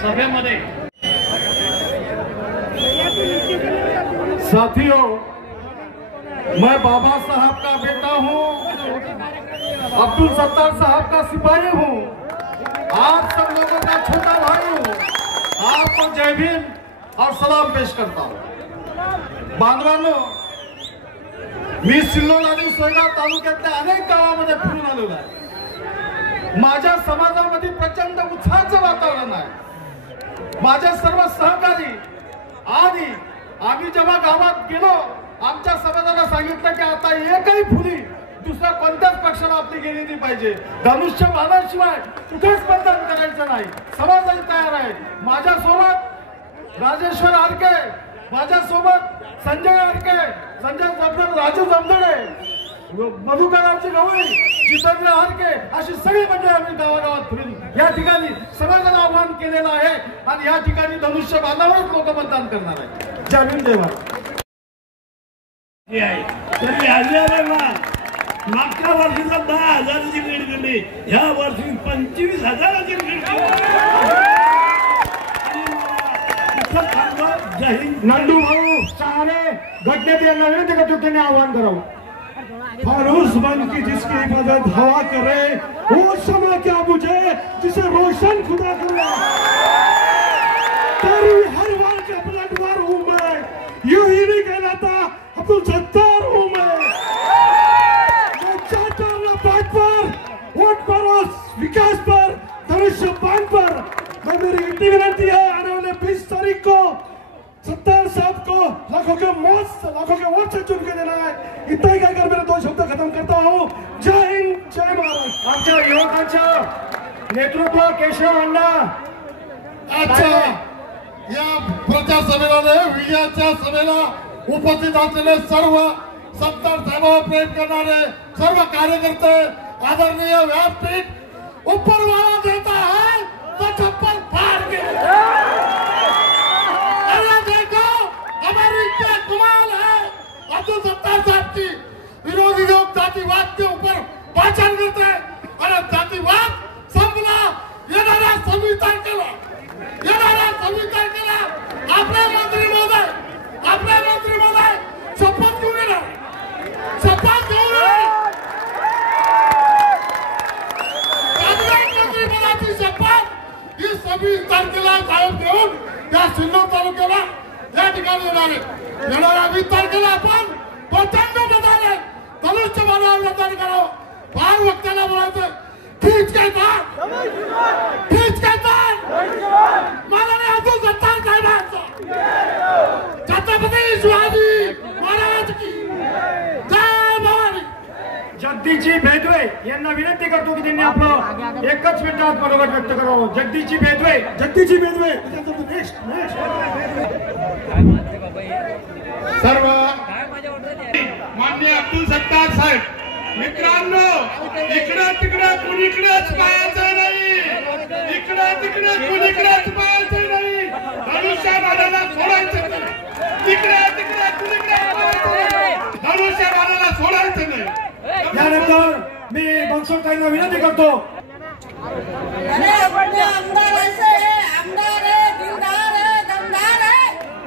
सभेमध्ये साथियों, मैं बाबा साहब का बेटा हूँ, अब्दुल सत्तार साहब का सिपाही हूँ, आप सब लोगों का छोटा भाई हूँ। आपको जय भीम और सलाम पेश करता हूँ। बांधवांनो, मी सिल्लोड आणि सोयगाव तालुक्यातल्या अनेक गावांमध्ये फिरून आलेलो आहे। माझ्या समाजामध्ये प्रचंड उत्साहाचं वातावरण आहे। माझे सर्व सहकारी आणि आम्ही जेव्हा गावात गेलो, आमच्या समाजाला सांगितलं की आता एकही फुली दुसऱ्या कोणत्याच पक्षाला आपली गेली नाही पाहिजे, धनुष्य बाणाशिवाय कुठेच मतदान करायचं नाही। समाजाने तयार आहे। माझ्यासोबत राजेश्वर आरके, माझ्यासोबत संजय आरके, संजय जमदडे, राजू जमदडे, मधुकरावची गवळी, जितेंद्र आरके अशी सगळी मंडळी आम्ही गावागावात फिरून या ठिकाणी समाजाला आव्हान केलेलं आहे आणि या ठिकाणी धनुष्य बाणावरच लोक मतदान करणार आहेत। जय भीम, जय भारत। मागच्या वर्षीचा 10,000ची लीड दिली, ह्या वर्षी 25,000ची लीड नंदू भाऊ सहारे घटनेत यांना विनंती करतो त्यांनी आव्हान करावं। फारूस बन की जिसकी इबादत हवा करे, वो शमा क्या बुझे जिसे रोशन खुदा करे। तेरी हर वार का पलटवार हूँ मैं, यूं ही नहीं कहलाता अब्दुल सत्तार हूँ मैं। चाहता हूँ बात पर, वोट पर और विकास पर, धनुष्य बाण पर। मैं मेरी इतनी विनती है, आने वाले 20 तारीख को सत्तार साहब को लाखों के वोट से चुन के देना है। इतना ही कहकर मेरे 2 शब्द खत्म करता हूँ। जय हिंद, जय महाराष्ट्र। आमच्या युवकांच्या नेतृत्व केशव अण्णा अच्छा, या प्रचार सभेला विजयाच्या सभेला उपस्थित असलेले सर्व सत्तार साहेबांवर प्रेम करणारे सर्व कार्यकर्ते, आदरणीय व्यासपीठ ऊपर वाला देता है तो चप्पल फाड़ के। हमारी क्या कमाल है, अब्दुल सत्तार साहब की विरोधी लोग जातिवाद के ऊपर भाषण करते हैं। अरे जातिवाद संपला, येणाऱ्या 26 तारखेला आपले मंत्री महोदय शपथ घेऊन येणार, शपथ घेऊन मंत्रिपदाची शपथ ही 26 तारखेला कायम घेऊन त्या सिल्लोड तालुक्याला या ठिकाणी येणार आहे। येणाऱ्या 20 तारखेला आपण प्रचंड मताने धनुष्य बाणावर मतदान करावं। फार वक्त्याला बोलायचं, ठीक काय माननीय अब्दुल सत्तार साहेबांचा, छत्रपती शिवाजी महाराज की जय भवानी। जगदीशजी भेदवे यांना विनंती करतो की त्यांनी आपलं 1 मिनिटात मनोगत व्यक्त करावं। जगदीशजी भेदवे सर्व माननीय अब्दुल सत्तार साहेब मित्रांनो, इकडे तिकडे कुणीकडेच पाहायचं नाही, इकडे तिकडे कुणीकडेच पाहायचं नाही, धनुष्य बाणाला सोडायचं नाही, इकडे तिकडे कुणीकडे पाहायचं नाही, धनुष्य बाणाला सोडायचं नाही। यानंतर मी बनसोडताईंना विनंती करतो। आमदार है, दिलदार है, दमदार है,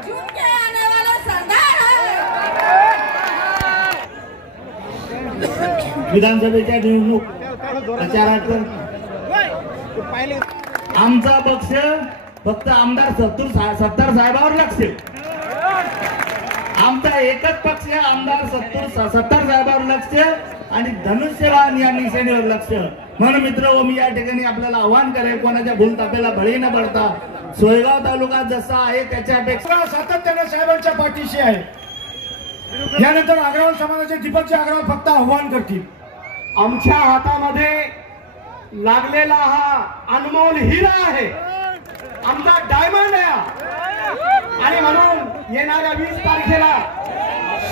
चुन के आने वाला सरदार है। विधानसभेच्या निवडणूक प्रचारात आमचा पक्ष फक्त आमदार सत्तार साहेबांवर लक्ष, आमचा एकच पक्ष आमदार सत्तार साहेबांवर लक्ष आणि धनुष्यबाण या निशाणीवर लक्ष। म्हणून मित्र, मी या ठिकाणी आपल्याला आव्हान करेल, कोणाच्या भूलथापेला बळी न पडता सोयगाव तालुका जसा आहे त्याच्यापेक्षा सातत्याने साहेबांच्या पाठीशी आहे। यानंतर अग्रवाल समाजाचे दीपकजी अग्रवाल फक्त आव्हान करतील। आमच्या हातामध्ये लागलेला हा अनमोल हिरा आहे, आमचा डायमंड आहे आणि म्हणून येणाऱ्या 20 तारखेला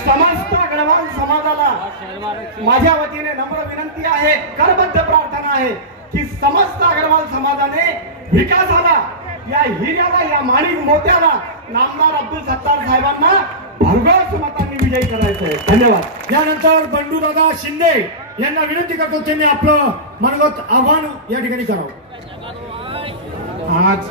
समस्त अग्रवाल समाजाला माझ्या वतीने नम्र विनंती आहे, करबद्ध प्रार्थना आहे की समस्त अग्रवाल समाजाने विकासाला, या हिऱ्याला, या माणिक मोत्याला नामदार अब्दुल सत्तार साहेबांना भरघोस मतांनी विजयी करायचं आहे। धन्यवाद। यानंतर बंडूदादा शिंदे यांना विनंती करतो त्यांनी आपलं मनोगत आव्हान या ठिकाणी करावं. आज